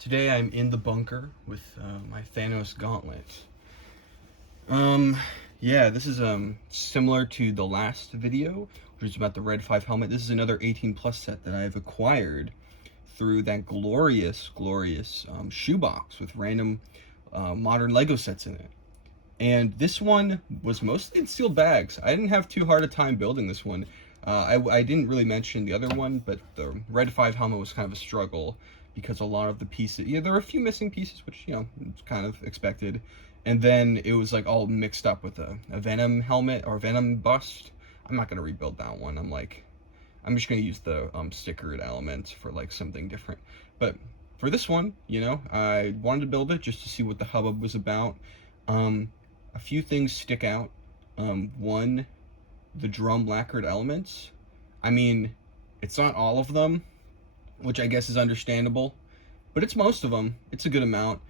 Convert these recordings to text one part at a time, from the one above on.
Today I'm in the bunker with my Thanos Gauntlet. Yeah, this is similar to the last video, which is about the Red 5 helmet. This is another 18 plus set that I've acquired through that glorious shoebox with random modern Lego sets in it. And this one was mostly in sealed bags. I didn't have too hard a time building this one. I didn't really mention the other one, but the Red 5 helmet was kind of a struggle because a lot of the pieces, yeah, there were a few missing pieces, which, you know, it's kind of expected. And then it was like all mixed up with a Venom helmet or Venom bust. I'm not going to rebuild that one. I'm just going to use the stickered element for like something different. But for this one, you know, I wanted to build it just to see what the hubbub was about. A few things stick out. One, the drum lacquered elements. I mean, it's not all of them, which I guess is understandable, but it's most of them. It's a good amount.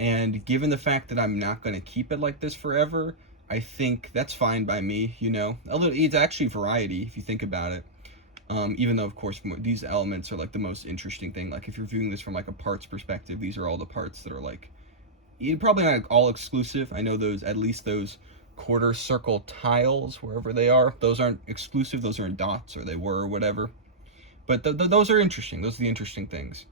And given the fact that I'm not going to keep it like this forever, I think that's fine by me, you know. It's actually variety if you think about it. Even though, of course, these elements are like the most interesting thing. Like if you're viewing this from like a parts perspective, these are all the parts that are like, probably not all exclusive. I know those, at least those quarter circle tiles, wherever they are, those aren't exclusive. Those are in dots, or they were, or whatever. But those are interesting. Those are the interesting things.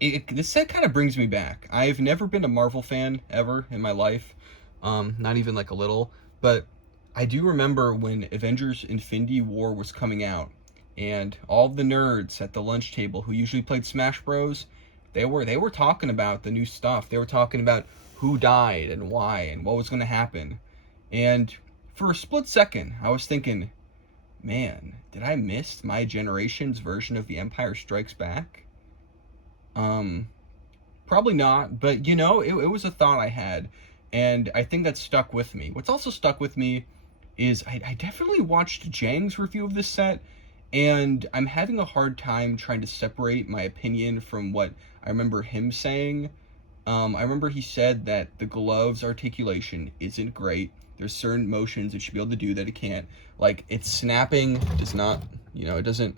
This set kind of brings me back. I've never been a Marvel fan ever in my life, not even like a little. But I do remember when Avengers Infinity War was coming out, and all the nerds at the lunch table who usually played Smash Bros, they were talking about the new stuff. They were talking about who died and why and what was going to happen. And for a split second, I was thinking, man, did I miss my generation's version of The Empire Strikes Back? Probably not, but you know, it was a thought I had, and I think that stuck with me. What's also stuck with me is I definitely watched Jang's review of this set, and I'm having a hard time trying to separate my opinion from what I remember him saying. I remember he said that the glove's articulation isn't great. There's certain motions it should be able to do that it can't. Like, its snapping does not, you know, it doesn't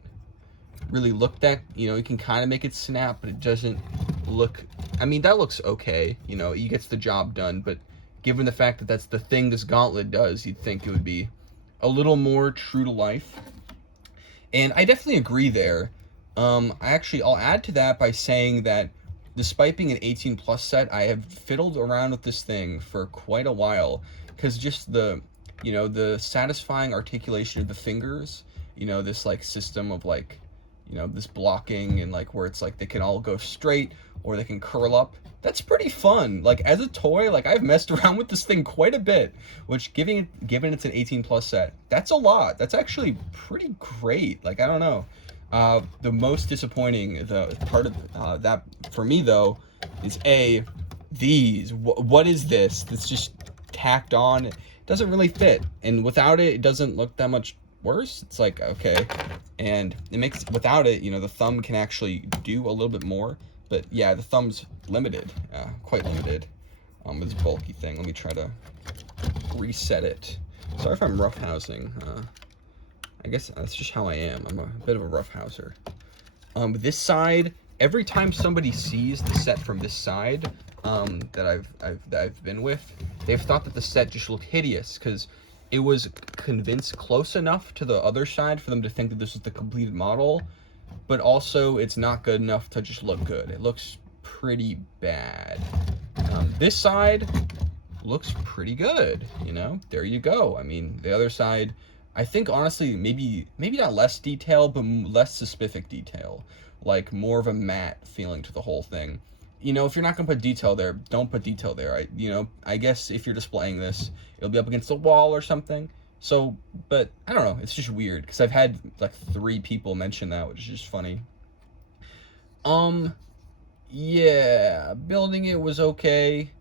really look that, you know, you can kind of make it snap, but it doesn't look, I mean, that looks okay, you know, he gets the job done, but given the fact that that's the thing this gauntlet does, you'd think it would be a little more true to life. And I definitely agree there. I'll add to that by saying that despite being an 18 plus set, I have fiddled around with this thing for quite a while, because just the, you know, the satisfying articulation of the fingers, you know, this like system of like, you know, this blocking and like where it's like they can all go straight or they can curl up. That's pretty fun. Like as a toy, like I've messed around with this thing quite a bit, which given it's an 18 plus set, that's a lot. That's actually pretty great. Like, I don't know. The most disappointing, the part of that for me though, is these. What is this? That's just tacked on. It doesn't really fit, and without it, it doesn't look that much worse. It's like, okay, and it makes, without it, you know, the thumb can actually do a little bit more, but yeah, the thumb's limited, quite limited. This bulky thing. Let me try to reset it. Sorry if I'm roughhousing. I guess that's just how I am. I'm a bit of a roughhouser. This side, every time somebody sees the set from this side, that I've been with, they've thought that the set just looked hideous because it was convinced close enough to the other side for them to think that this is the completed model, but also it's not good enough to just look good. It looks pretty bad. This side looks pretty good, you know? There you go. I mean, the other side, I think honestly, maybe not less detail, but less specific detail. Like more of a matte feeling to the whole thing. You know, if you're not gonna put detail there, don't put detail there. I guess if you're displaying this, it'll be up against the wall or something. So, but I don't know. It's just weird because I've had like 3 people mention that, which is just funny. Yeah, building it was okay.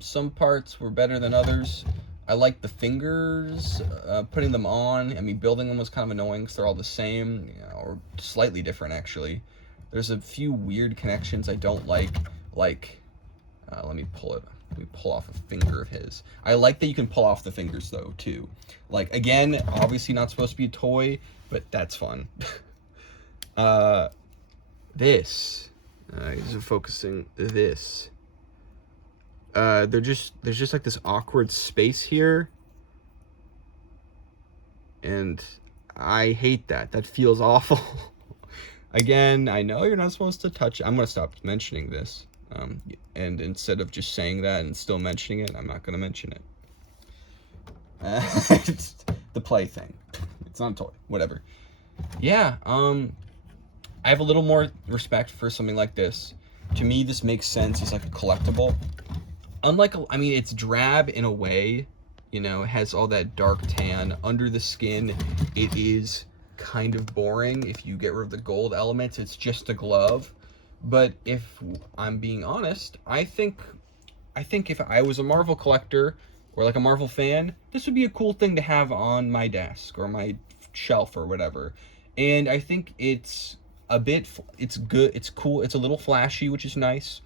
Some parts were better than others. I like the fingers, putting them on. I mean, building them was kind of annoying because they're all the same, you know, or slightly different actually. There's a few weird connections I don't like let me pull off a finger of his. I like that you can pull off the fingers though too. Like, again, obviously not supposed to be a toy, but that's fun. This Isn't focusing this. There's just like this awkward space here, and I hate that. That feels awful. Again, I know you're not supposed to touch it. I'm gonna stop mentioning this. And instead of just saying that and still mentioning it, I'm not gonna mention it. It's the play thing. It's not a toy. Whatever. Yeah. I have a little more respect for something like this. To me, this makes sense as like a collectible. I mean, it's drab in a way, you know, it has all that dark tan. Under the skin, it is kind of boring. If you get rid of the gold elements, it's just a glove. But if I'm being honest, I think if I was a Marvel collector or like a Marvel fan, this would be a cool thing to have on my desk or my shelf or whatever. And I think it's it's good, it's cool, it's a little flashy, which is nice.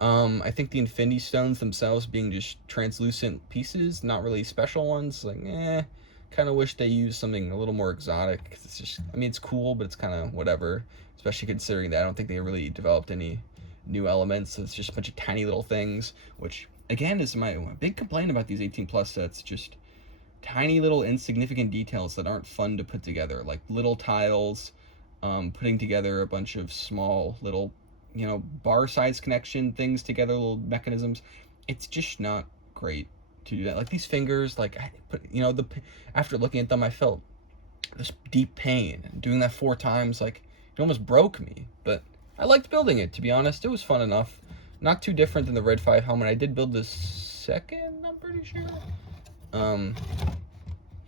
I think the Infinity Stones themselves being just translucent pieces, not really special ones, like, kind of wish they used something a little more exotic. 'Cause it's just, I mean, it's cool, but it's kind of whatever, especially considering that I don't think they really developed any new elements. So it's just a bunch of tiny little things, which, again, is my big complaint about these 18 plus sets, just tiny little insignificant details that aren't fun to put together, like little tiles, putting together a bunch of small little, you know, bar size connection things together, little mechanisms. It's just not great to do that. Like these fingers, like I put, you know, after looking at them, I felt this deep pain. Doing that 4 times, like it almost broke me. But I liked building it, to be honest. It was fun enough. Not too different than the Red 5 helmet. I did build this second, I'm pretty sure.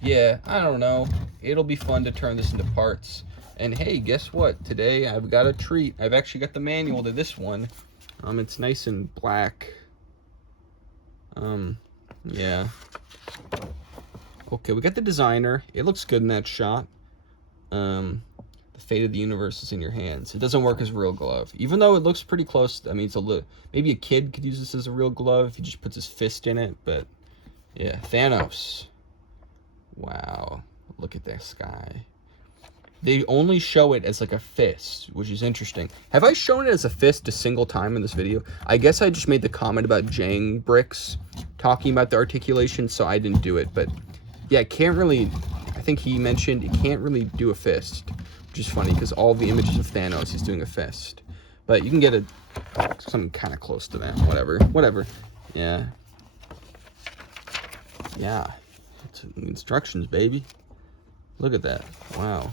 Yeah, I don't know. It'll be fun to turn this into parts. And hey, guess what? Today I've got a treat. I've actually got the manual to this one. It's nice and black. Yeah. Okay, we got the designer. It looks good in that shot. The fate of the universe is in your hands. It doesn't work as a real glove, even though it looks pretty close. I mean, it's a little. Maybe a kid could use this as a real glove if he just puts his fist in it. But yeah, Thanos. Wow, look at this guy. They only show it as like a fist, which is interesting. Have I shown it as a fist a single time in this video? I guess I just made the comment about Jang bricks talking about the articulation, so I didn't do it. But yeah, it can't really, I think he mentioned it can't really do a fist, which is funny because all the images of Thanos, he's doing a fist. But you can get something kind of close to that, whatever. Yeah. Yeah. It's instructions, baby. Look at that. Wow.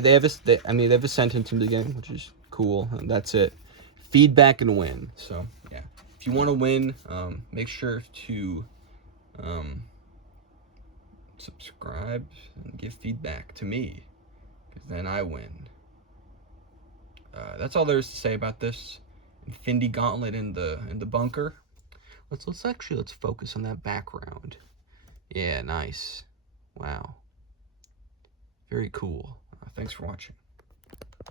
They have a sentence in the beginning, which is cool, and that's it. Feedback and win. So yeah, if you want to win, make sure to subscribe and give feedback to me, because then I win. That's all there is to say about this Infinity Gauntlet in the bunker. Let's focus on that background. Yeah, nice. Wow. Very cool. Thanks for watching.